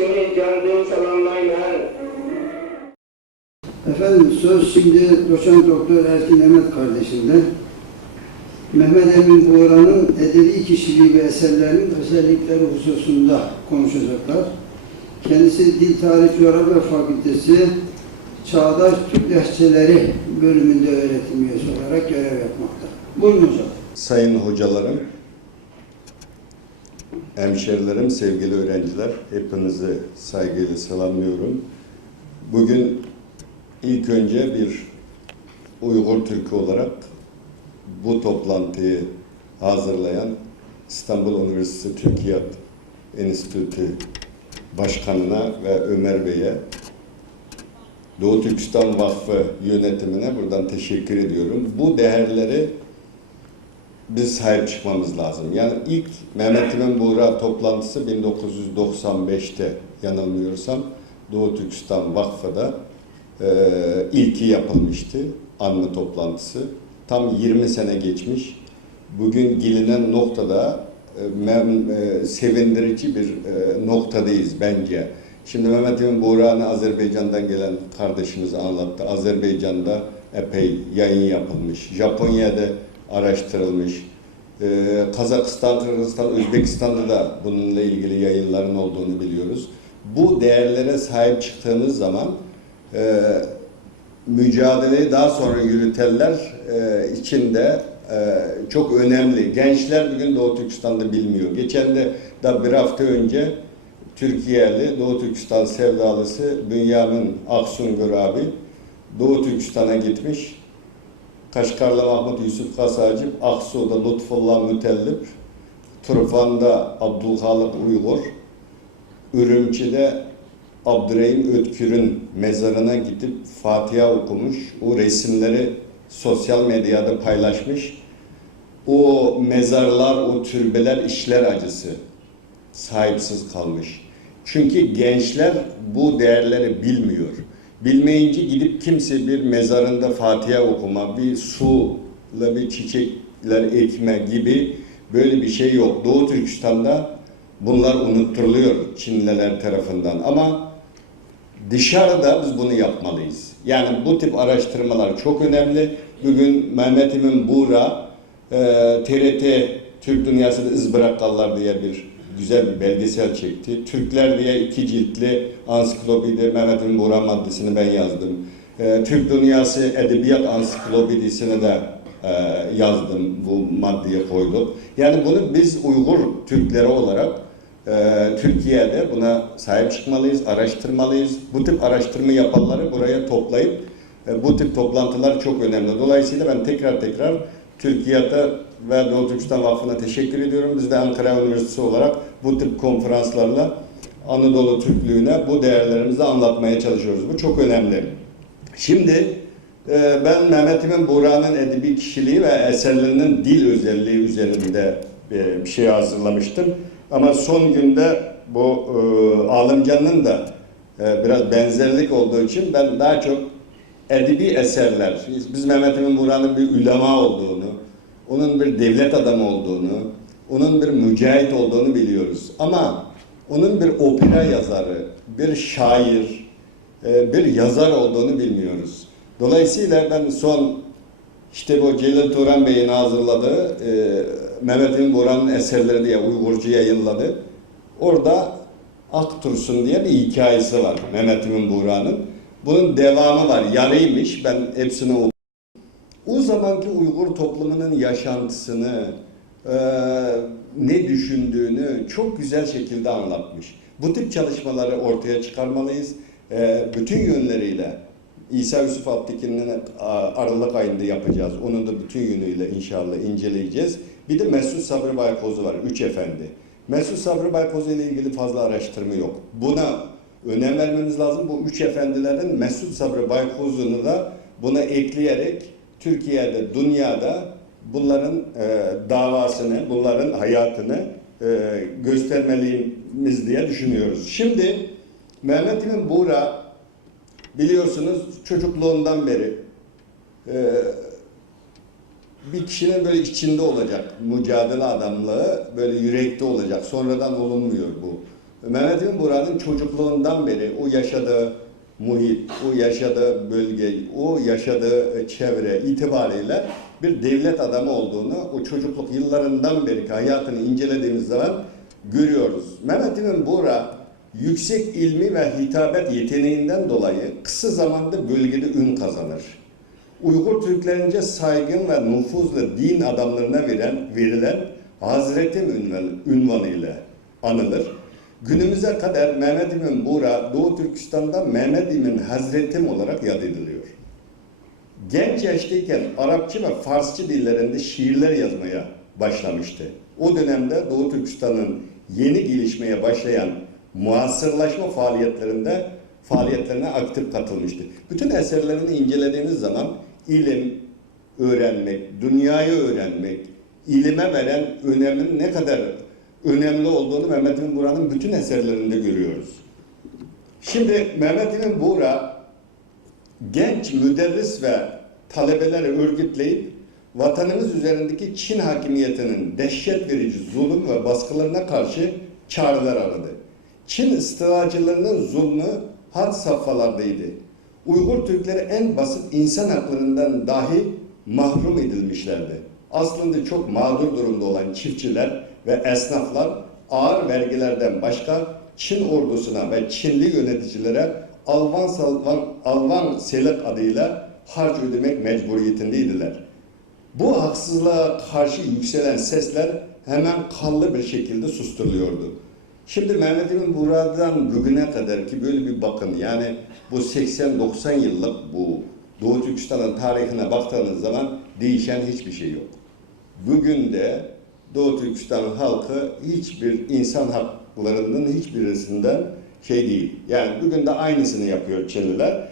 seni canlı selamlayın. Efendim söz şimdi doçent doktor Erkin Emet kardeşimde. Mehmet Emin Buğra'nın edebi kişiliği ve eserlerinin özellikleri hususunda konuşacaklar. Kendisi Dil Tarih Coğrafya Fakültesi Çağdaş Türk Lehçeleri bölümünde öğretim üyesi olarak görev yapmakta. Buyurun hocam. Sayın hocalarım, hemşerilerim, sevgili öğrenciler, hepinizi saygıyla selamlıyorum. Bugün ilk önce bir Uygur Türk'ü olarak bu toplantıyı hazırlayan İstanbul Üniversitesi Türkiyat Enstitüsü Başkanı'na ve Ömer Bey'e, Doğu Türkistan Vakfı yönetimine buradan teşekkür ediyorum. Bu değerleri biz sahip çıkmamız lazım. Yani ilk Mehmet Emin Buğra toplantısı 1995'te yanılmıyorsam Doğu Türkistan Vakfı'da ilki yapılmıştı. Anma toplantısı. Tam 20 sene geçmiş. Bugün gelinen noktada sevindirici bir noktadayız bence. Şimdi Mehmet Emin Buğra'nın Azerbaycan'dan gelen kardeşimiz anlattı. Azerbaycan'da epey yayın yapılmış. Japonya'da araştırılmış. Kazakistan, Kırgızistan, Özbekistan'da da bununla ilgili yayınların olduğunu biliyoruz. Bu değerlere sahip çıktığımız zaman mücadeleyi daha sonra yürütenler için de çok önemli. Gençler bugün Doğu Türkistan'da bilmiyor. Geçen de bir hafta önce Türkiye'li Doğu Türkistan sevdalısı Bünyamin Aksungör abi Doğu Türkistan'a gitmiş. Kaşgarlı Mahmut Yusuf Kasacip, Aksu'da Lütfullah Mütellip, Turfan'da Abdülhalik Uygur, Ürümçi'de Abdurrahim Ötkür'ün mezarına gidip Fatiha okumuş. O resimleri sosyal medyada paylaşmış. O mezarlar, o türbeler işler acısı. Sahipsiz kalmış. Çünkü gençler bu değerleri bilmiyor. Bilmeyince gidip kimse bir mezarında Fatiha okuma, bir suyla bir çiçekler ekme gibi böyle bir şey yok. Doğu Türkistan'da bunlar unutturuluyor Çinliler tarafından ama dışarıda biz bunu yapmalıyız. Yani bu tip araştırmalar çok önemli. Bugün Mehmet Emin Buğra TRT Türk Dünyası'da İz Bırakallar diye bir güzel bir belgesel çekti. Türkler diye 2 ciltli ansiklopedi Mehmet Emin Buğra maddesini ben yazdım. Türk Dünyası Edebiyat Ansiklopedisini de yazdım, bu maddeye koydum. Yani bunu biz Uygur Türkleri olarak Türkiye'de buna sahip çıkmalıyız, araştırmalıyız. Bu tip araştırma yapanları buraya toplayıp bu tip toplantılar çok önemli. Dolayısıyla ben tekrar Türkiye'de ve Doğu Türkistan Vakfı'na teşekkür ediyorum. Biz de Ankara Üniversitesi olarak bu tip konferanslarla Anadolu Türklüğüne bu değerlerimizi anlatmaya çalışıyoruz. Bu çok önemli. Şimdi ben Mehmet Emin Buğra'nın edebi kişiliği ve eserlerinin dil özelliği üzerinde bir şey hazırlamıştım. Ama son günde bu Alımcan'ın da biraz benzerlik olduğu için ben daha çok edebi eserler, biz Mehmet Emin Buğra'nın bir ulema olduğunu, onun bir devlet adamı olduğunu, onun bir mücahit olduğunu biliyoruz. Ama onun bir opera yazarı, bir şair, bir yazar olduğunu bilmiyoruz. Dolayısıyla ben son işte bu Celil Turan Bey'in hazırladığı Mehmet Emin Buğra'nın eserleri diye Uygurca yayınladı. Orada Aktursun diye bir hikayesi var Mehmet Emin Buğra'nın. Bunun devamı var. Yarıymış. Ben hepsini okudum. O zamanki Uygur toplumunun yaşantısını, ne düşündüğünü çok güzel şekilde anlatmış. Bu tip çalışmaları ortaya çıkarmalıyız. Bütün yönleriyle İsa Yusuf Abdikin'in Aralık ayında yapacağız. Onun da bütün yönüyle inşallah inceleyeceğiz. Bir de Mesut Sabri Baykoz'u var. 3 efendi. Mesut Sabri Baykoz'u ile ilgili fazla araştırma yok. Buna önem vermemiz lazım. Bu 3 efendilerin Mesut Sabri Baykoz'unu da buna ekleyerek Türkiye'de, dünyada bunların davasını, bunların hayatını göstermeliyiz diye düşünüyoruz. Şimdi Mehmet Emin Buğra biliyorsunuz çocukluğundan beri bir kişinin böyle içinde olacak mücadele adamlığı, böyle yürekte olacak. Sonradan olunmuyor bu. Mehmet Emin Buğra'nın çocukluğundan beri o yaşadığı muhit, o yaşadığı bölge, o yaşadığı çevre itibariyle bir devlet adamı olduğunu o çocukluk yıllarından beri hayatını incelediğimiz zaman görüyoruz. Mehmet Emin Buğra yüksek ilmi ve hitabet yeteneğinden dolayı kısa zamanda bölgede ün kazanır. Uygur Türklerince saygın ve nüfuzlu din adamlarına verilen Hazretim ünvanıyla anılır. Günümüze kadar Mehmet Emin Buğra Doğu Türkistan'da Mehmet Emin Hazretim olarak yad ediliyor. Genç yaştayken Arapça ve Farsça dillerinde şiirler yazmaya başlamıştı. O dönemde Doğu Türkistan'ın yeni gelişmeye başlayan muasırlaşma faaliyetlerine aktif katılmıştı. Bütün eserlerini incelediğimiz zaman ilim öğrenmek, dünyayı öğrenmek, ilime veren önemin ne kadar önemli olduğunu Mehmet Emin Buğra'nın bütün eserlerinde görüyoruz. Şimdi Mehmet Emin Buğra genç müderris ve talebeleri örgütleyip vatanımız üzerindeki Çin hakimiyetinin dehşet verici zulüm ve baskılarına karşı çağrılar aradı. Çin istilacılarının zulmü had safhalardaydı. Uygur Türkleri en basit insan haklarından dahi mahrum edilmişlerdi. Aslında çok mağdur durumda olan çiftçiler ve esnaflar ağır vergilerden başka Çin ordusuna ve Çinli yöneticilere Alvan Selak adıyla harç ödemek mecburiyetindeydiler. Bu haksızlığa karşı yükselen sesler hemen kanlı bir şekilde susturuluyordu. Şimdi Mehmet Emin Buğra'dan bugüne kadar ki böyle bir bakın, yani bu 80-90 yıllık bu Doğu Türkistan'ın tarihine baktığınız zaman değişen hiçbir şey yok. Bugün de Doğu Türkistan halkı hiçbir insan haklarının hiçbirisinden değil. Yani bugün de aynısını yapıyor Çinliler.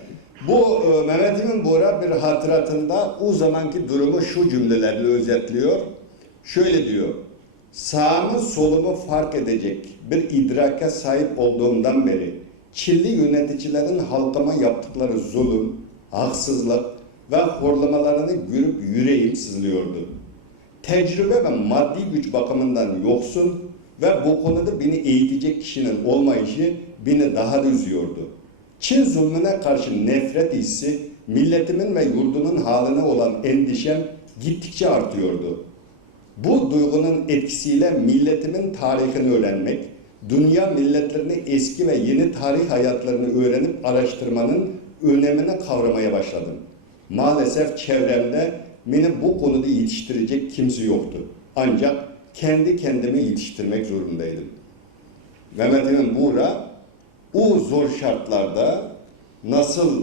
Bu Mehmet Emin Buğra bir hatıratında o zamanki durumu şu cümlelerle özetliyor. Şöyle diyor: sağımı solumu fark edecek bir idraka sahip olduğumdan beri Çinli yöneticilerin halkıma yaptıkları zulüm, haksızlık ve horlamalarını görüp yüreğim sızlıyordu. Tecrübe ve maddi güç bakımından yoksun ve bu konuda beni eğitecek kişinin olmayışı beni daha da üzüyordu. Çin zulmüne karşı nefret hissi, milletimin ve yurdumun haline olan endişem gittikçe artıyordu. Bu duygunun etkisiyle milletimin tarihini öğrenmek, dünya milletlerini eski ve yeni tarih hayatlarını öğrenip araştırmanın önemini kavramaya başladım. Maalesef çevremde beni bu konuda yetiştirecek kimse yoktu. Ancak kendi kendimi yetiştirmek zorundaydım. Mehmet Emin Buğra o zor şartlarda nasıl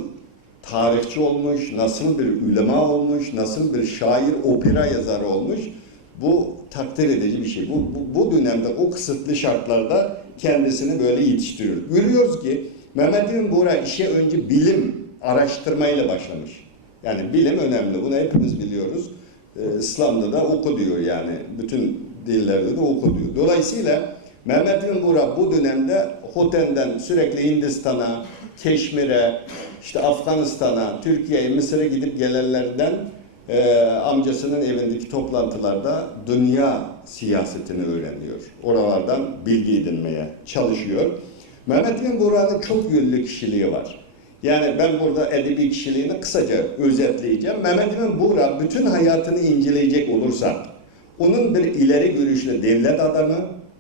tarihçi olmuş, nasıl bir ulema olmuş, nasıl bir şair, opera yazarı olmuş, bu takdir edici bir şey. Bu dönemde o kısıtlı şartlarda kendisini böyle yetiştiriyor. Görüyoruz ki Mehmet Emin Buğra işe önce bilim araştırmayla başlamış. Yani bilim önemli. Bunu hepimiz biliyoruz. İslam'da da oku diyor yani. Bütün dillerde de oku diyor. Dolayısıyla Mehmet Emin Buğra bu dönemde Hoten'den sürekli Hindistan'a, Keşmir'e, işte Afganistan'a, Türkiye'ye, Mısır'a gidip gelenlerden amcasının evindeki toplantılarda dünya siyasetini öğreniyor. Oralardan bilgi edinmeye çalışıyor. Mehmet Emin Buğra'nın çok yönlü kişiliği var. Yani ben burada edebi kişiliğini kısaca özetleyeceğim. Mehmet Emin Buğra bütün hayatını inceleyecek olursak, onun bir ileri görüşlü devlet adamı,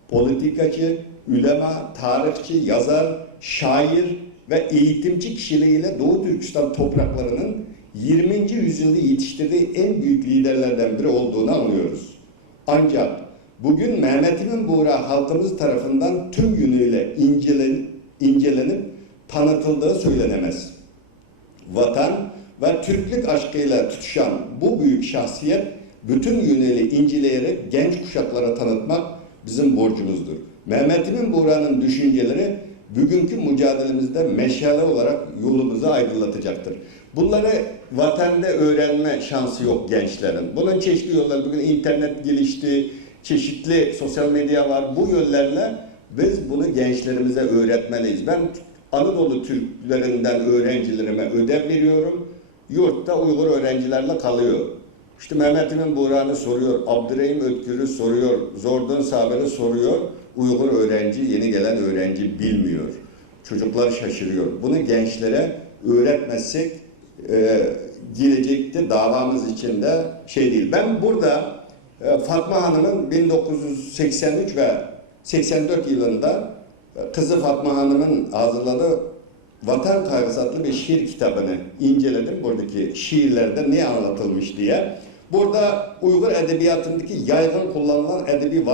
politikacı, ulema, tarihçi, yazar, şair ve eğitimci kişiliğiyle Doğu Türkistan topraklarının 20. yüzyılda yetiştirdiği en büyük liderlerden biri olduğunu anlıyoruz. Ancak bugün Mehmet Emin Buğra halkımız tarafından tüm yönüyle incelenip tanıtıldığı söylenemez. Vatan ve Türklük aşkıyla tutuşan bu büyük şahsiyet bütün yönüyle inceleyerek genç kuşaklara tanıtmak bizim borcumuzdur. Mehmet Emin Buğra'nın düşünceleri bugünkü mücadelemizde meşale olarak yolumuzu aydınlatacaktır. Bunları vatanda öğrenme şansı yok gençlerin. Bunun çeşitli yolları, bugün internet gelişti, çeşitli sosyal medya var. Bu yollarla biz bunu gençlerimize öğretmeliyiz. Ben Anadolu Türklerinden öğrencilerime ödev veriyorum. Yurtta Uygur öğrencilerle kalıyor. İşte Mehmet Emin Buğra'nı soruyor, Abdurrahim Ötkür'ü soruyor, Zordun Sabir'i soruyor. Uygur öğrenci, yeni gelen öğrenci bilmiyor. Çocuklar şaşırıyor. Bunu gençlere öğretmezsek gelecekte davamız için de şey değil. Ben burada Fatma Hanım'ın 1983 ve 84 yılında kızı Fatma Hanım'ın hazırladığı Vatan Kaygısı adlı bir şiir kitabını inceledim. Buradaki şiirlerde ne anlatılmış diye. Burada Uygur edebiyatındaki yaygın kullanılan edebi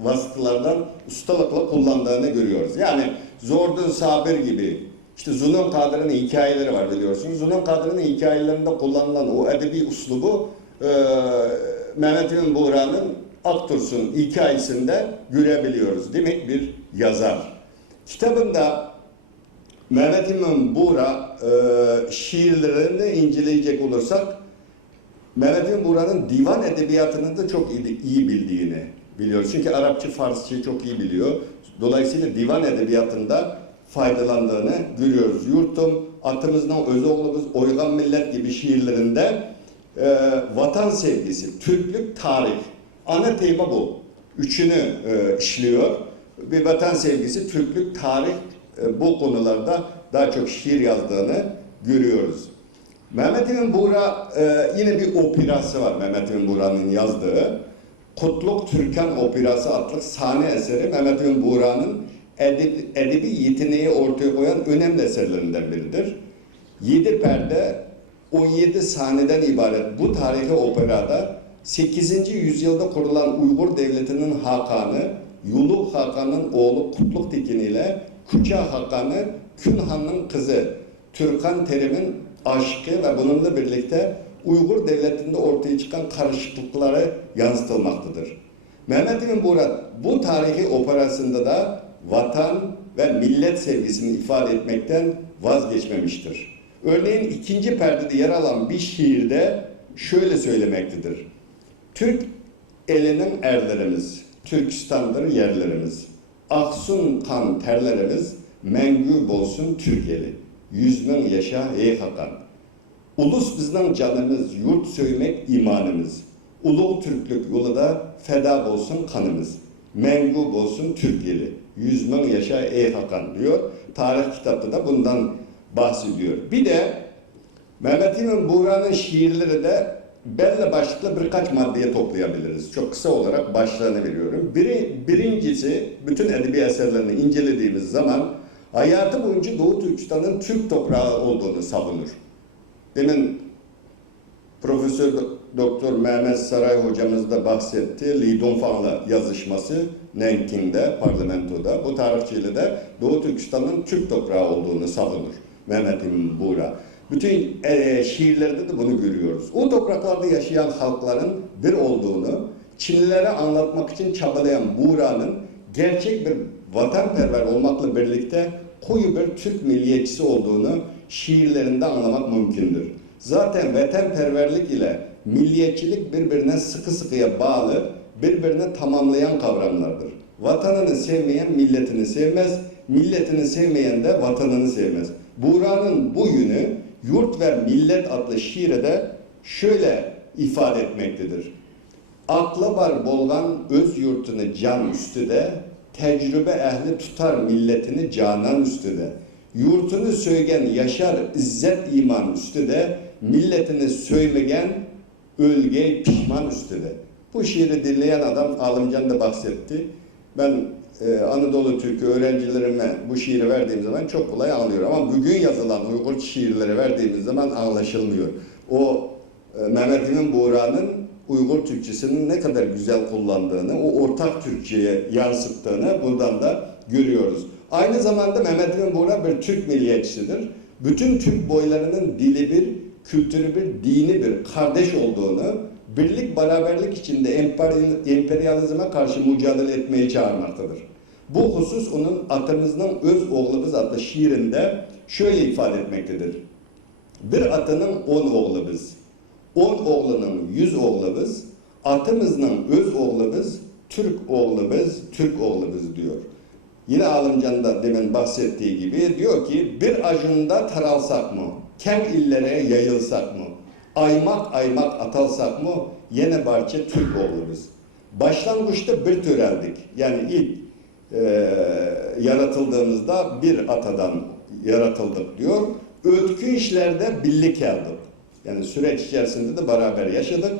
vasıtalardan ustalıkla kullandığını görüyoruz. Yani Zordun Sabir gibi, işte Zunun Kadır'ın hikayeleri var biliyorsunuz. Zunun Kadır'ın hikayelerinde kullanılan o edebi uslubu Mehmet Emin Buğra'nın Aktursun hikayesinde görebiliyoruz. Demek bir yazar. Kitabında Mehmet Emin Buğra şiirlerini inceleyecek olursak Mehmet Emin Buğra'nın divan edebiyatını da çok iyi bildiğini biliyoruz. Çünkü Arapça, Farsça çok iyi biliyor. Dolayısıyla divan edebiyatında faydalandığını görüyoruz. Yurtum, Atımızdan Özoğlumuz, Oygan Millet gibi şiirlerinde vatan sevgisi, Türklük, tarih. Ana tema bu. Üçünü işliyor. Bir vatan sevgisi, Türklük, tarih bu konularda daha çok şiir yazdığını görüyoruz. Mehmet Emin Buğra yine bir operası var Mehmet Emin Buğra'nın yazdığı. Kutluk Türkan Operası adlı sahne eseri Mehmet Emin Buğra'nın edebi yeteneği ortaya koyan önemli eserlerinden biridir. 7 perde, 17 sahneden ibaret bu tarihi operada 8. yüzyılda kurulan Uygur Devleti'nin Hakanı, Yulu Hakan'ın oğlu Kutluk Tekin ile Kucha Hakan'ı Kün Han'ın kızı Türkan Terim'in aşkı ve bununla birlikte Uygur Devleti'nde ortaya çıkan karışıklıkları yansıtılmaktadır. Mehmet Emin Buğra bu tarihi operasında da vatan ve millet sevgisini ifade etmekten vazgeçmemiştir. Örneğin 2. perdede yer alan bir şiirde şöyle söylemektedir. Türk elinin erlerimiz, Türkistan'dır yerlerimiz. Aksun kan terlerimiz, mengûb olsun Türk eli. 100.000 yaşa ey Hakan. Ulus bizden canımız, yurt söylemek imanımız. Ulu Türklük yolu da feda olsun kanımız. Mengûb olsun Türk eli. 100.000 yaşa ey Hakan diyor. Tarih kitapta da bundan bahsediyor. Bir de Mehmet Emin Buğra'nın şiirleri de belli başlıklı birkaç maddeye toplayabiliriz. Çok kısa olarak başlığını veriyorum. Birincisi, bütün edebi eserlerini incelediğimiz zaman hayatı boyunca Doğu Türkistan'ın Türk toprağı olduğunu savunur. Demin Profesör Doktor Mehmet Saray hocamız da bahsetti. Li Dongfang'la yazışması Nanking'de, parlamentoda. Bu tarihçiyle de Doğu Türkistan'ın Türk toprağı olduğunu savunur Mehmet Emin Buğra. Bütün şiirlerde de bunu görüyoruz. O topraklarda yaşayan halkların bir olduğunu Çinlilere anlatmak için çabalayan Buğra'nın gerçek bir vatanperver olmakla birlikte koyu bir Türk milliyetçisi olduğunu şiirlerinde anlamak mümkündür. Zaten vatanperverlik ile milliyetçilik birbirine sıkı sıkıya bağlı, birbirini tamamlayan kavramlardır. Vatanını sevmeyen milletini sevmez, milletini sevmeyen de vatanını sevmez. Buğra'nın bu yönü Yurt ve Millet adlı şiirde şöyle ifade etmektedir. Aklı var bolgan öz yurtunu can üstüde, tecrübe ehli tutar milletini canan üstüde. Yurtunu söygen yaşar izzet iman üstüde, milletini söylegen ölge pişman üstüde. Bu şiiri dinleyen adam Alımcan da bahsetti. Ben Anadolu Türk'ü öğrencilerime bu şiiri verdiğim zaman çok kolay anlıyorum. Ama bugün yazılan Uygur şiirleri verdiğimiz zaman anlaşılmıyor. O Mehmet Emin Buğra'nın Uygur Türkçesinin ne kadar güzel kullandığını, o ortak Türkçe'ye yansıttığını buradan da görüyoruz. Aynı zamanda Mehmet Emin Buğra bir Türk milliyetçisidir. Bütün Türk boylarının dili bir, kültürü bir, dini bir, kardeş olduğunu, birlik beraberlik içinde emperyalizme karşı mücadele etmeye çağırmaktadır. Bu husus onun Atımızdan Öz Oğlumuz adlı şiirinde şöyle ifade etmektedir. Bir atının 10 oğlu biz, 10 oğlunun 100 oğlu biz, atımızdan öz oğlu biz, Türk oğlu biz, Türk oğlu biz diyor. Yine Alımcan da demin bahsettiği gibi diyor ki bir acunda taralsak mı, kem illere yayılsak mı, aymak aymak atalsak mı yine barça Türk oğlumuz. Başlangıçta bir töreldik. Yani ilk yaratıldığımızda bir atadan yaratıldık diyor. Ötkü işlerde birlik geldik. Yani süreç içerisinde de beraber yaşadık.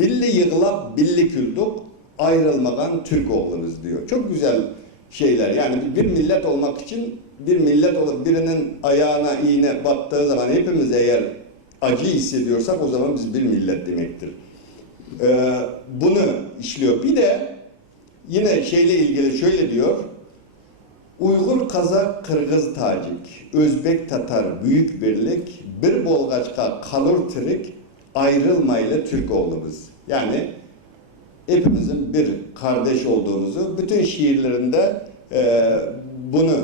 Billi yığılap, billi küldük, ayrılmadan Türk oğlumuz diyor. Çok güzel şeyler. Yani bir millet olmak için bir millet olup birinin ayağına iğne battığı zaman hepimiz eğer acı hissediyorsak o zaman biz bir millet demektir. Bunu işliyor. Bir de yine şeyle ilgili şöyle diyor. Uygur, Kazak, Kırgız, Tacik, Özbek, Tatar, büyük birlik, bir bolgaçka kalır tirik, ayrılmayla Türk oğlumuz. Yani hepimizin bir kardeş olduğumuzu bütün şiirlerinde bunu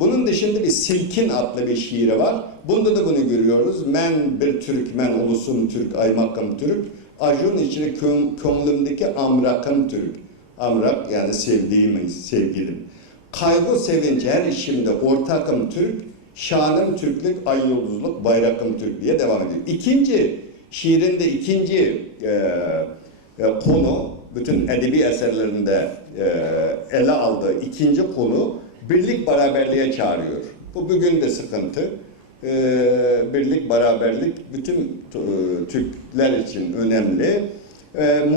bunun dışında bir Silkin adlı bir şiiri var. Bunda da bunu görüyoruz. Men bir Türkmen ulusum Türk, aymakım Türk. Ajun içine kömlümdeki amrakım Türk. Amrak yani sevgilim. Kaygı sevinç her işimde ortakım Türk. Şanım Türklük, ay yıldızlık, bayrakım Türk diye devam ediyor. İkinci şiirinde ikinci konu, bütün edebi eserlerinde ele aldığı ikinci konu birlik beraberliğe çağırıyor. Bu bugün de sıkıntı. Birlik beraberlik bütün Türkler için önemli.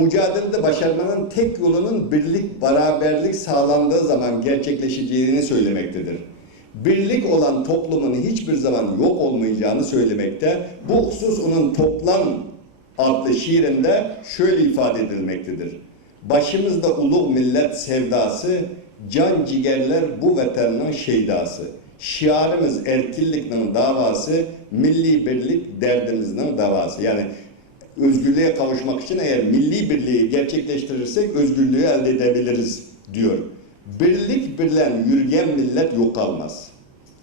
Mücadelede başarmanın tek yolunun birlik beraberlik sağlandığı zaman gerçekleşeceğini söylemektedir. Birlik olan toplumun hiçbir zaman yok olmayacağını söylemekte. Bu husus onun Toplam adlı şiirinde şöyle ifade edilmektedir. Başımızda ulu millet sevdası, can cigerler bu vatanın şeydası. Şiarımız erkillikinin davası, milli birlik derdimizin davası. Yani özgürlüğe kavuşmak için eğer milli birliği gerçekleştirirsek özgürlüğü elde edebiliriz diyor. Birlik birlen yürüyen millet yok olmaz.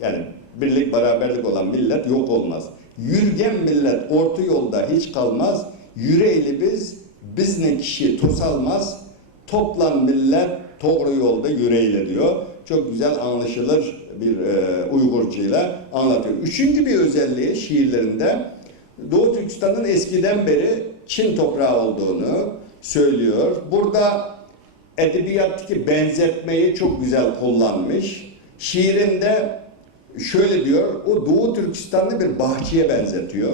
Yani birlik beraberlik olan millet yok olmaz. Yürgen millet orta yolda hiç kalmaz. Yüreğli biz ne kişi tosalmaz. Toplan millet doğru yolda yüreğiyle diyor. Çok güzel anlaşılır bir Uygurcayla anlatıyor. Üçüncü bir özelliği şiirlerinde Doğu Türkistan'ın eskiden beri Çin toprağı olduğunu söylüyor. Burada edebiyattaki benzetmeyi çok güzel kullanmış. Şiirinde şöyle diyor, o Doğu Türkistan'ı bir bahçeye benzetiyor.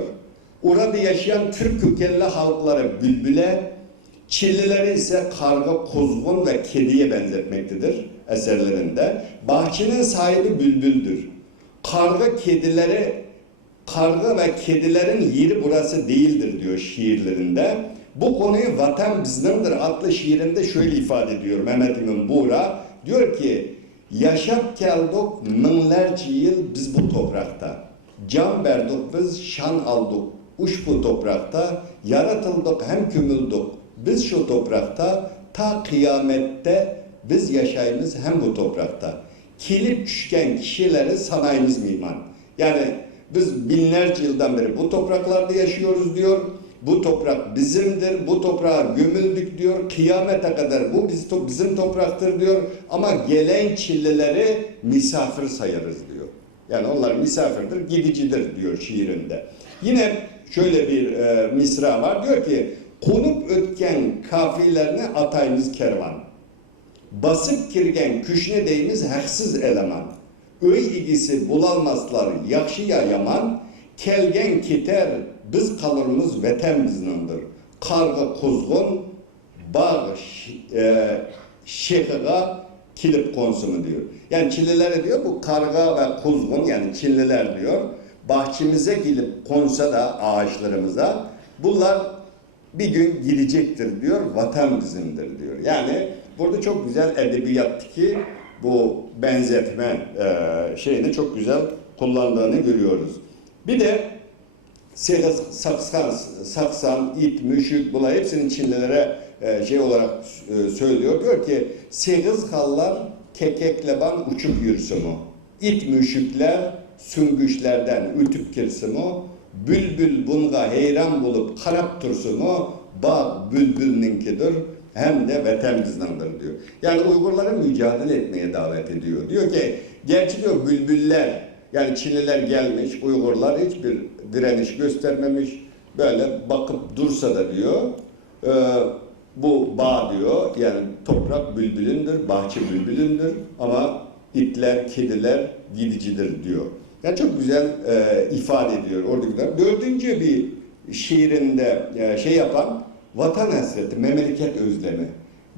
Orada yaşayan Türk kökenli halkları bülbüle, Çillileri ise karga, kuzgun ve kediye benzetmektedir eserlerinde. Bahçenin sahibi bülbüldür. Karga ve kedilerin yeri burası değildir diyor şiirlerinde. Bu konuyu Vatan Bizdendir adlı şiirinde şöyle ifade ediyor Mehmet İmin Buğra. Diyor ki, yaşap geldik binlerce yıl biz bu toprakta. Can verdik biz, şan aldık uç bu toprakta. Yaratıldık hem kümüldük biz şu toprakta. Ta kıyamette biz yaşayımız hem bu toprakta. Kilip düşken kişileri sanayimiz mihman. Yani biz binlerce yıldan beri bu topraklarda yaşıyoruz diyor. Bu toprak bizimdir, bu toprağa gömüldük diyor. Kıyamete kadar bu bizim topraktır diyor. Ama gelen Çillileri misafir sayarız diyor. Yani onlar misafirdir, gidicidir diyor şiirinde. Yine şöyle bir misra var. Diyor ki, konup ötken kafilerini atayımız kervan. Basıp kirgen küşne deyimiz haksız eleman. Öy igisi bulalmazlar yakşıya yaman. Kelgen kiter biz kalırımız vatan biznindir. Karga kuzgun bağ şehiga kilip konsumu diyor. Yani Çinlilere diyor bu karga ve kuzgun yani Çinliler diyor bahçemize gelip konsa da ağaçlarımıza bunlar bir gün gidecektir diyor, vatan bizimdir diyor. Yani burada çok güzel edebiyattaki bu benzetme şeyini çok güzel kullandığını görüyoruz. Bir de saksan, it, müşük bunlar hepsinin Çinlilere şey olarak söylüyor. Diyor ki, sekiz hallar kekekleban uçup yürüsümü. İt müşükler süngüşlerden ütüp kirsimi. Bülbül bunga heyran bulup karap tursumu. Bağ bülbülninkidir hem de vatan bizdendir diyor. Yani Uygurları mücadele etmeye davet ediyor. Diyor ki, gerçi diyor bülbüller yani Çinliler gelmiş, Uygurlar hiçbir direniş göstermemiş, böyle bakıp dursa da diyor, bu bağ diyor, yani toprak bülbülündür, bahçe bülbülündür ama itler, kediler gidicidir diyor. Yani çok güzel ifade ediyor oradakiler. Dördüncü bir şiirinde şey yapan vatan hasreti, memleket özlemi.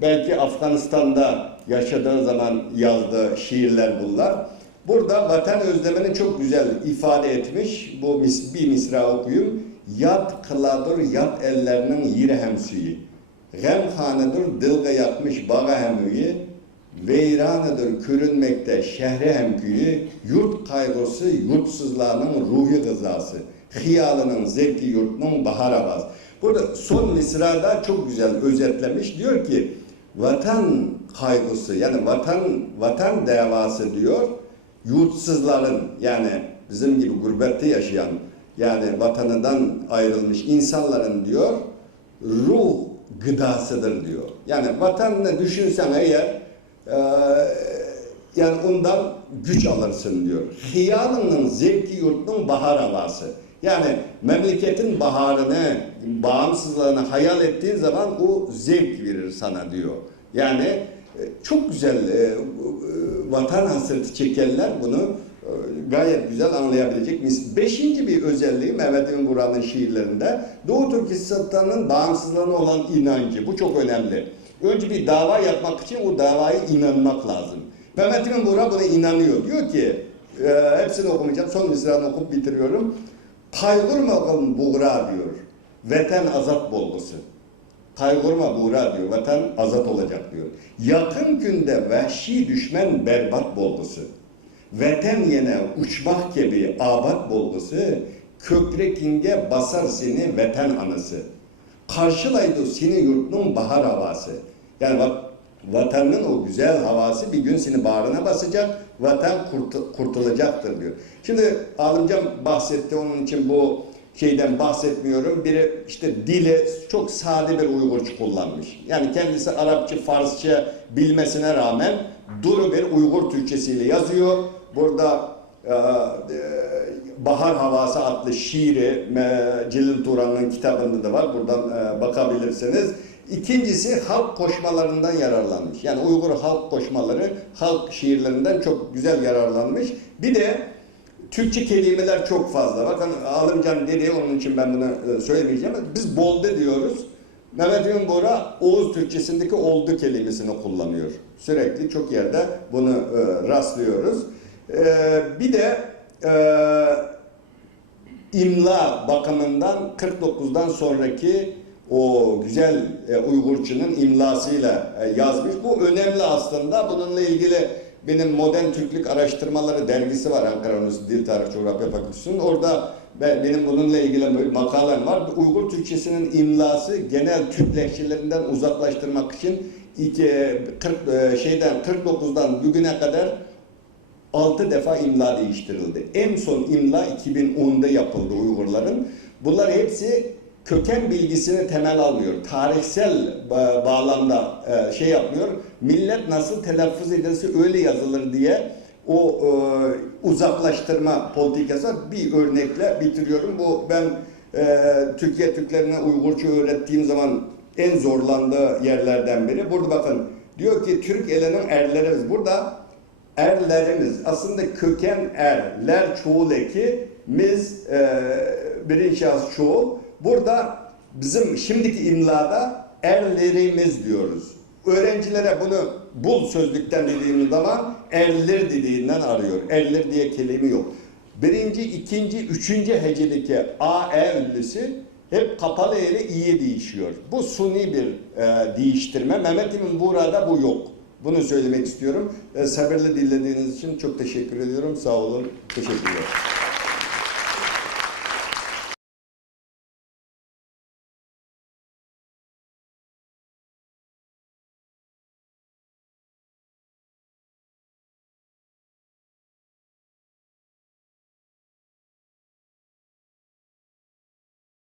Belki Afganistan'da yaşadığı zaman yazdığı şiirler bunlar. Burada vatan özlemini çok güzel ifade etmiş. Bu bir misra okuyayım. Yat kıladır yat ellerinin yire hem suyu. Gemhanedir dılga yatmış bağa hem üyü. Veyranıdır körünmekte şehre hem köyü. Yurt kaygısı yurtsuzlarının ruhi gızası. Hiyalının zevki yurtunun bahar havası. Burada son mısrada çok güzel özetlemiş. Diyor ki vatan kaygısı, yani vatan davası diyor, yurtsuzların, yani bizim gibi gurbette yaşayan, yani vatanından ayrılmış insanların diyor ruh gıdasıdır diyor. Yani vatanını düşünsen eğer yani ondan güç alırsın diyor. Hiyalının zevki yurtunun bahar havası. Yani memleketin baharını, bağımsızlığını hayal ettiğin zaman o zevk verir sana diyor. Yani çok güzel vatan hasreti çekenler bunu gayet güzel anlayabilecek. Beşinci bir özelliği Mehmet Emin Buğra'nın şiirlerinde Doğu Türkistan'ın bağımsızlığına olan inancı. Bu çok önemli. Önce bir dava yapmak için o davaya inanmak lazım. Mehmet Emin Buğra buna inanıyor. Diyor ki, hepsini okumayacağım, son mısranı okup bitiriyorum. Kaygırma Buğra diyor, vatan azat bolgusu. Kaygırma Buğra diyor, vatan azat olacak diyor. Yakın günde vahşi düşman berbat bolgusu. Vatan yine uçmak gibi abat bolgusu. Kökrekinge basar seni vatan anısı. Karşılaydı seni yurtunun bahar havası. Yani bak, vatanın o güzel havası bir gün seni bağrına basacak, vatan kurtulacaktır diyor. Şimdi Alımcan bahsetti, onun için bu şeyden bahsetmiyorum. Biri işte dili çok sade bir Uygurca kullanmış. Yani kendisi Arapça, Farsça bilmesine rağmen duru bir Uygur Türkçesiyle yazıyor. Burada Bahar Havası adlı şiiri Celil Turan'ın kitabında da var. Buradan bakabilirsiniz. İkincisi halk koşmalarından yararlanmış. Yani Uygur halk koşmaları, halk şiirlerinden çok güzel yararlanmış. Bir de Türkçe kelimeler çok fazla. Bakın Alımcan dedi, onun için ben bunu söylemeyeceğim. Biz bolde diyoruz. Mehmet Emin Buğra Oğuz Türkçesindeki oldu kelimesini kullanıyor. Sürekli çok yerde bunu rastlıyoruz. Bir de imla bakımından 49'dan sonraki o güzel Uygurçunun imlasıyla yazmış. Bu önemli aslında. Bununla ilgili benim Modern Türklük Araştırmaları dergisi var, Ankara Üniversitesi Dil Tarih Coğrafya Fakültesi'nin. Orada benim bununla ilgili bir makalem var. Uygur Türkçesinin imlası genel Türk lehçelerinden uzaklaştırmak için 49'dan bugüne kadar 6 defa imla değiştirildi. En son imla 2010'da yapıldı Uygurların. Bunlar hepsi köken bilgisini temel almıyor. Tarihsel bağlamda şey yapmıyor. Millet nasıl telaffuz edilse öyle yazılır diye o uzaklaştırma politikası. Bir örnekle bitiriyorum. Bu ben Türkiye Türklerine Uygurca öğrettiğim zaman en zorlandığı yerlerden biri. Burada bakın diyor ki Türk elinin erlerimiz. Burada erlerimiz aslında köken erler çoğul eki biz birinci şahıs çoğul. Burada bizim şimdiki imlada erlerimiz diyoruz. Öğrencilere bunu bul sözlükten dediğimiz zaman erler dediğinden arıyor. Erler diye kelime yok. Birinci, ikinci, üçüncü hecedeki A-E ünlüsü hep kapalı ile i'ye değişiyor. Bu suni bir değiştirme. Mehmet Emin Buğra'da bu yok. Bunu söylemek istiyorum. Sabırla dinlediğiniz için çok teşekkür ediyorum. Sağ olun. Teşekkürler.